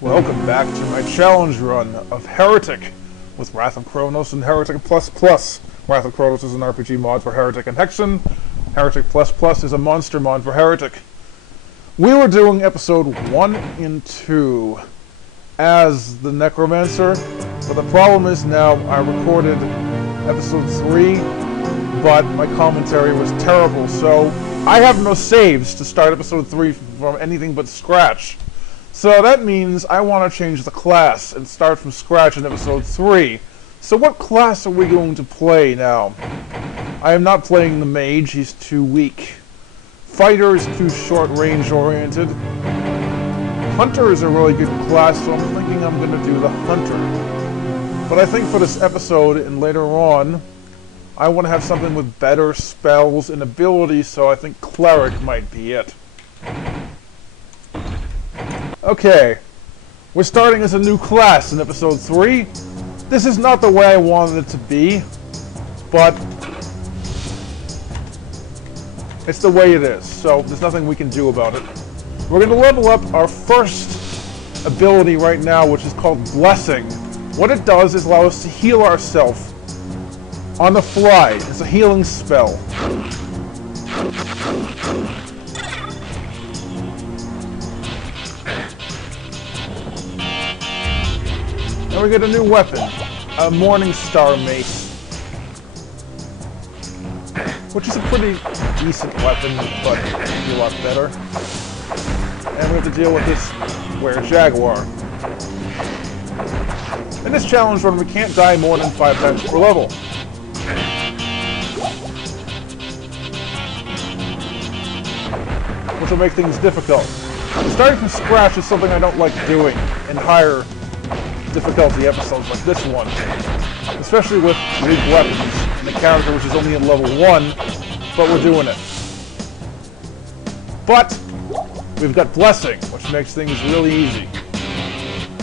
Welcome back to my challenge run of Heretic with Wrath of Cronos and HereticPlusPlus. Wrath of Cronos is an RPG mod for Heretic and Hexen. HereticPlusPlus is a monster mod for Heretic. We were doing episode 1 and 2 as the Necromancer, but the problem is now I recorded episode 3, but my commentary was terrible, so I have no saves to start episode 3 from anything but scratch. So that means I want to change the class and start from scratch in episode 3. So what class are we going to play now? I am not playing the mage, he's too weak. Fighter is too short range oriented. Hunter is a really good class, so I'm thinking I'm going to do the Hunter. But I think for this episode and later on, I want to have something with better spells and abilities, so I think Cleric might be it. Okay, we're starting as a new class in episode 3. This is not the way I wanted it to be, but it's the way it is, so there's nothing we can do about it. We're going to level up our first ability right now, which is called Blessing. What it does is allow us to heal ourselves on the fly. It's a healing spell. And we get a new weapon, a Morning Star Mace, which is a pretty decent weapon, but it could be a lot better. And we have to deal with this Were-Jaguar. In this challenge run, we can't die more than 5 times per level. Which will make things difficult. Starting from scratch is something I don't like doing in higher difficulty episodes like this one. Especially with weak weapons and the character which is only in level 1, but we're doing it. But we've got Blessing, which makes things really easy.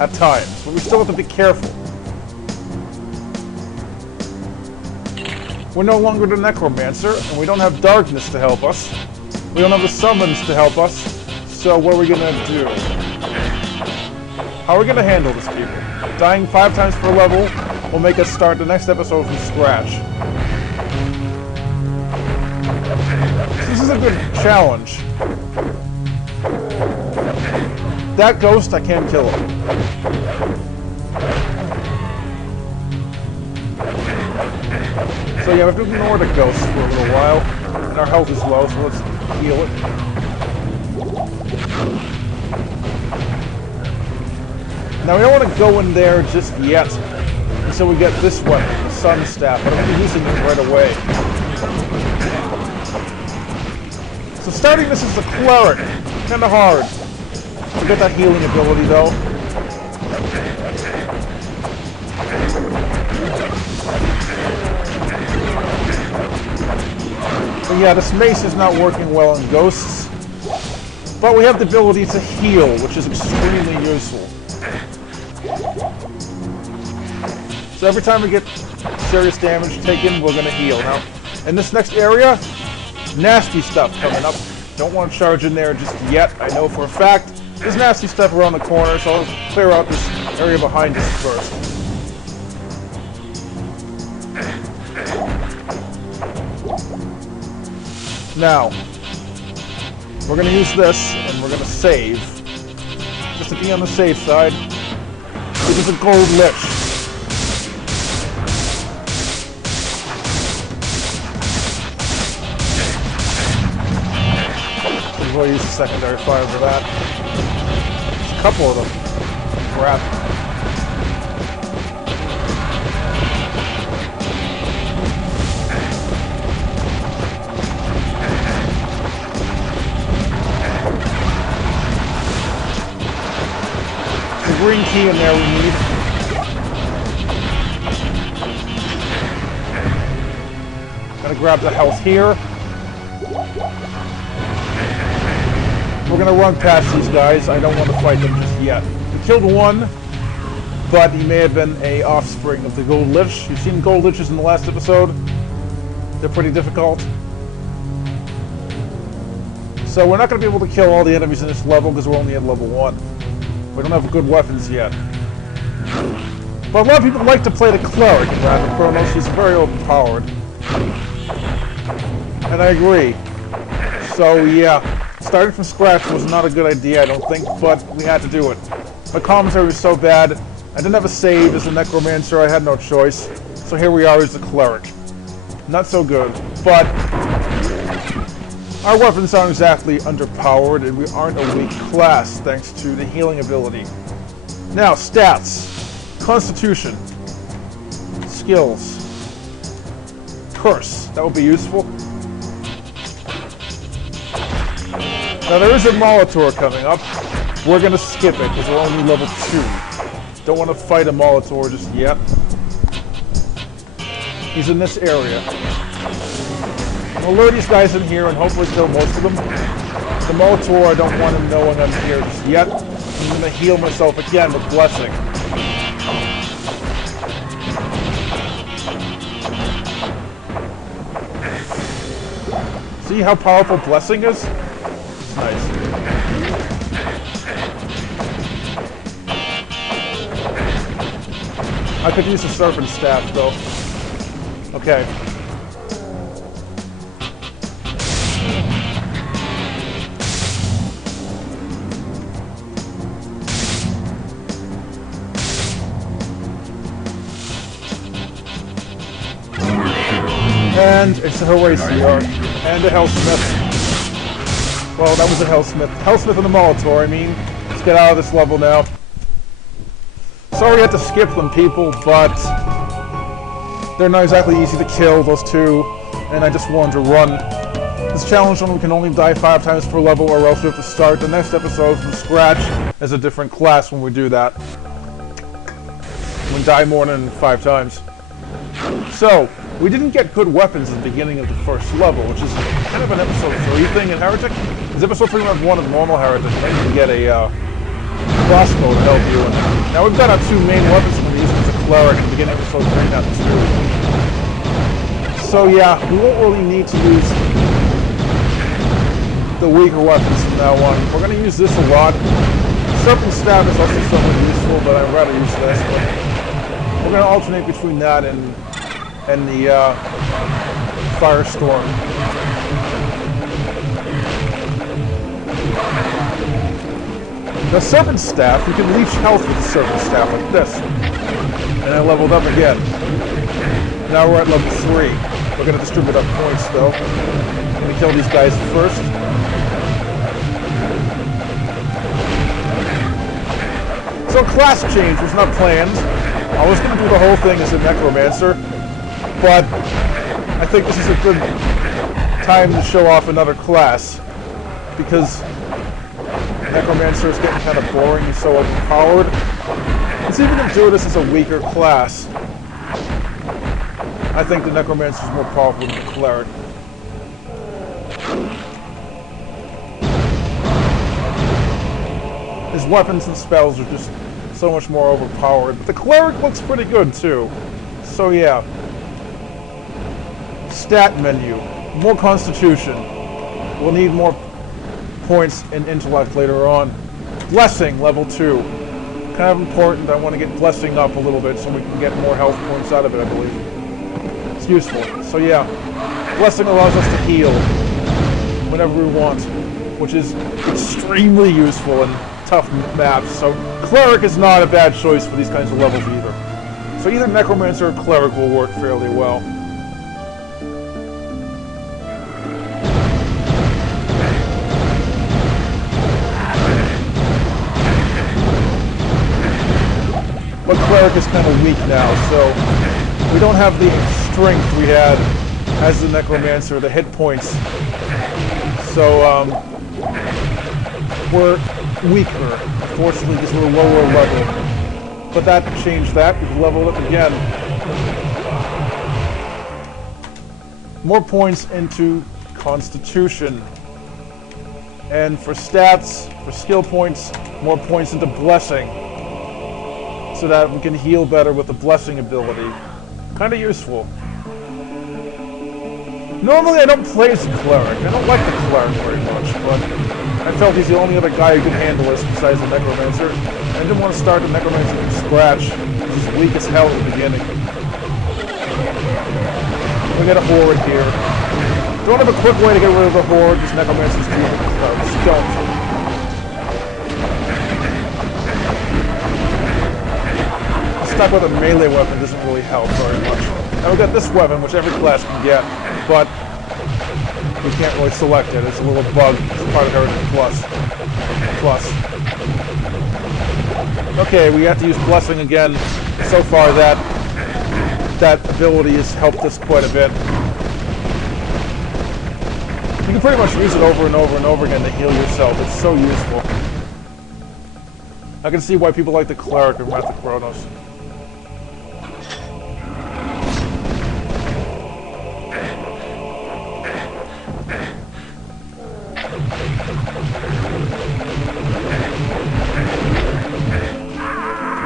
At times, but we still have to be careful. We're no longer the Necromancer, and we don't have Darkness to help us. We don't have the Summons to help us, so what are we gonna do? How are we gonna handle this, people? Dying 5 times per level will make us start the next episode from scratch. This is a good challenge. That ghost, I can't kill him. So yeah, we have to ignore the ghost for a little while. And our health is low, so let's heal it. Now we don't want to go in there just yet until we get this weapon, the Sun Staff, but I'm going to be using it right away. So starting this as the Cleric, kind of hard. We get that healing ability though. But yeah, this mace is not working well on ghosts. But we have the ability to heal, which is extremely useful. So every time we get serious damage taken, we're going to heal. Now, in this next area, nasty stuff coming up. Don't want to charge in there just yet. I know for a fact there's nasty stuff around the corner, so I'll clear out this area behind us first. Now, we're going to use this, and we're going to save. Just to be on the safe side. This is a Gold Lich. We'll use the secondary fire for that. There's a couple of them. Crap. The green key in there we need. Gonna grab the health here. We're going to run past these guys. I don't want to fight them just yet. We killed one, but he may have been an offspring of the Gold Lich. You've seen Gold Liches in the last episode. They're pretty difficult. So we're not going to be able to kill all the enemies in this level because we're only at level 1. We don't have good weapons yet. But a lot of people like to play the Cleric in Wrath of Cronos. He's very overpowered. And I agree. So yeah, starting from scratch was not a good idea, I don't think, but we had to do it. My commentary was so bad. I didn't have a save as a Necromancer, I had no choice. So here we are as the Cleric. Not so good, but our weapons aren't exactly underpowered, and we aren't a weak class thanks to the healing ability. Now, stats. Constitution. Skills. Curse. That would be useful. Now there is a Molitor coming up. We're going to skip it because we're only level 2. Don't want to fight a Molitor just yet. He's in this area. I'll lure these guys in here and hopefully kill most of them. The Molitor, I don't want him knowing I'm here just yet. I'm going to heal myself again with Blessing. See how powerful Blessing is? It's nice. I could use the Serpent Staff though. Okay. And it's a Heresiarch. And a Hellsmith. Well, that was a Hellsmith. Hellsmith and a Molitor, I mean. Let's get out of this level now. Sorry I had to skip them, people, but they're not exactly easy to kill, those two, and I just wanted to run. This challenge one we can only die 5 times per level, or else we have to start the next episode from scratch as a different class when we do that. We die more than 5 times. So, we didn't get good weapons at the beginning of the first level, which is kind of an episode 3 thing in Heretic. Because episode 3 was one of normal Heretic, then you can get a crossbow to help you. And now we've got our 2 main weapons we're using as a Cleric at the beginning of episode 3, not 2. So yeah, we won't really need to use the weaker weapons from now on. We're going to use this a lot. Serpent Staff is also somewhat useful, but I'd rather use this. But we're going to alternate between that and the Firestorm. The Serpent Staff, you can leech health with the Serpent Staff like this. And I leveled up again. Now we're at level 3. We're going to distribute up points though. Let me kill these guys first. So class change was not planned. I was going to do the whole thing as a Necromancer. But I think this is a good time to show off another class, because Necromancer is getting kind of boring, he's so overpowered. It's even to do this as a weaker class. I think the Necromancer is more powerful than the Cleric. His weapons and spells are just so much more overpowered, but the Cleric looks pretty good too. So yeah. Stat menu. More Constitution. We'll need more points in Intellect later on. Blessing, level 2. Kind of important. I want to get Blessing up a little bit so we can get more health points out of it, I believe. It's useful. So yeah. Blessing allows us to heal whenever we want, which is extremely useful in tough maps. So Cleric is not a bad choice for these kinds of levels either. So either Necromancer or Cleric will work fairly well. But Cleric is kind of weak now, so we don't have the strength we had as the Necromancer, the hit points. So we're weaker, unfortunately, because we're lower level. But that changed that. We've leveled up again. More points into Constitution. And for stats, for skill points, more points into Blessing, so that we can heal better with the Blessing ability. Kind of useful. Normally I don't play as a Cleric. I don't like the Cleric very much, but I felt he's the only other guy who could handle this besides the Necromancer. I didn't want to start the Necromancer from scratch. He's weak as hell at the beginning. We got a Horde here. Don't have a quick way to get rid of the Horde. This Necromancer's too skeleton. Stuck with a melee weapon doesn't really help very much. Now we got this weapon, which every class can get, but we can't really select it. It's a little bug. It's part of HereticPlus. Okay, we have to use Blessing again. So far, that ability has helped us quite a bit. You can pretty much use it over and over and over again to heal yourself. It's so useful. I can see why people like the Cleric and not the Cronos.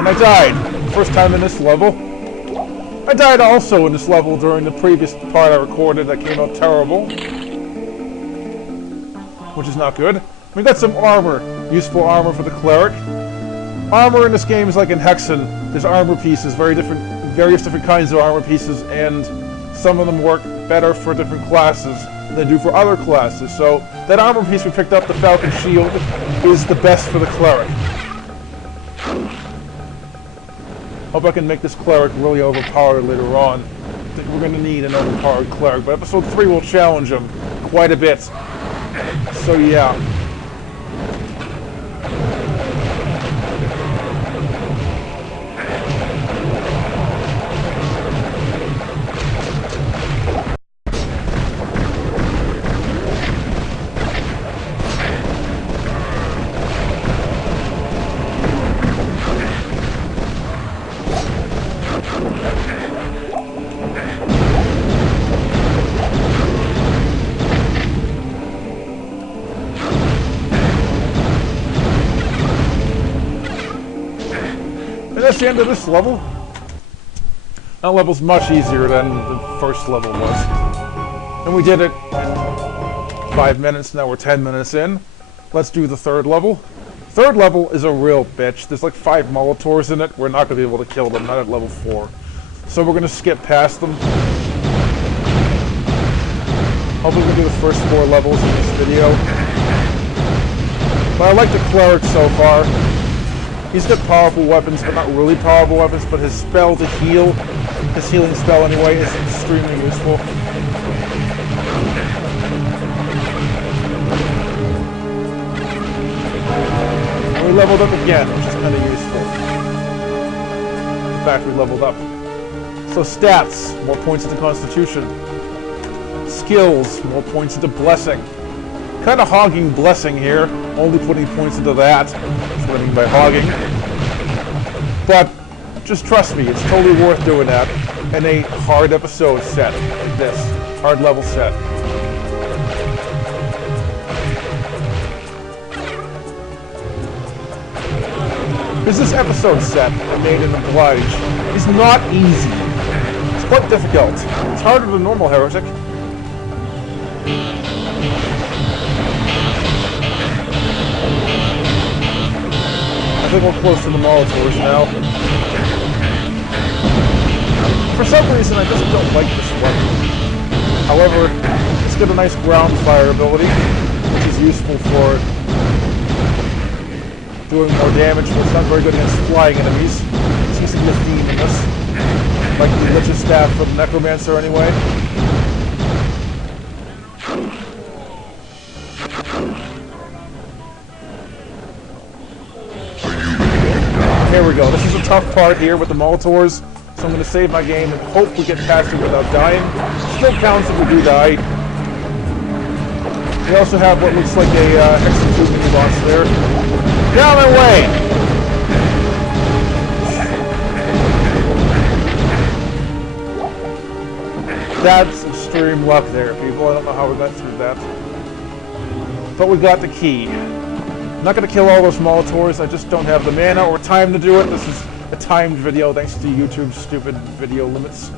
I died. First time in this level. I died also in this level during the previous part I recorded that came out terrible. Which is not good. We got some armor. Useful armor for the Cleric. Armor in this game is like in Hexen. There's armor pieces, various different kinds of armor pieces, and some of them work better for different classes than they do for other classes. So that armor piece we picked up, the Falcon Shield, is the best for the Cleric. Hope I can make this Cleric really overpowered later on. I think we're going to need an overpowered Cleric, but episode 3 will challenge him quite a bit. So yeah. And that's the end of this level. That level's much easier than the first level was. And we did it in 5 minutes, now we're 10 minutes in. Let's do the third level. Third level is a real bitch. There's like 5 Molotovs in it. We're not going to be able to kill them, not at level 4. So we're going to skip past them. Hopefully we can do the first 4 levels in this video. But I like the Cleric so far. He's got powerful weapons, but not really powerful weapons, but his spell to heal, his healing spell anyway, is extremely useful. And we leveled up again, which is kind of useful. The fact we leveled up. So stats, more points into Constitution. Skills, more points into Blessing. Kind of hogging Blessing here, only putting points into that. That's what I mean by hogging. But just trust me, it's totally worth doing that in a hard episode set like this. Hard level set. Because this episode set I made in Oblige is not easy. It's quite difficult. It's harder than normal Heretic. I think we're close to the Molotovs now. For some reason, I just don't like this weapon. However, it's got a nice ground fire ability, which is useful for doing more damage, but it's not very good against flying enemies. Seems to be a theme in this. Like the Lich's Staff for the Necromancer anyway. Here we go. This is a tough part here with the Molotovs, so I'm going to save my game and hope we get past it without dying. Still counts if we do die. We also have what looks like a Hexen 2 mini boss there. Get out of my way! That's extreme luck there, people. I don't know how we got through that. But we got the key. I'm not going to kill all those Molotovs, I just don't have the mana or time to do it. This is a timed video thanks to YouTube's stupid video limits.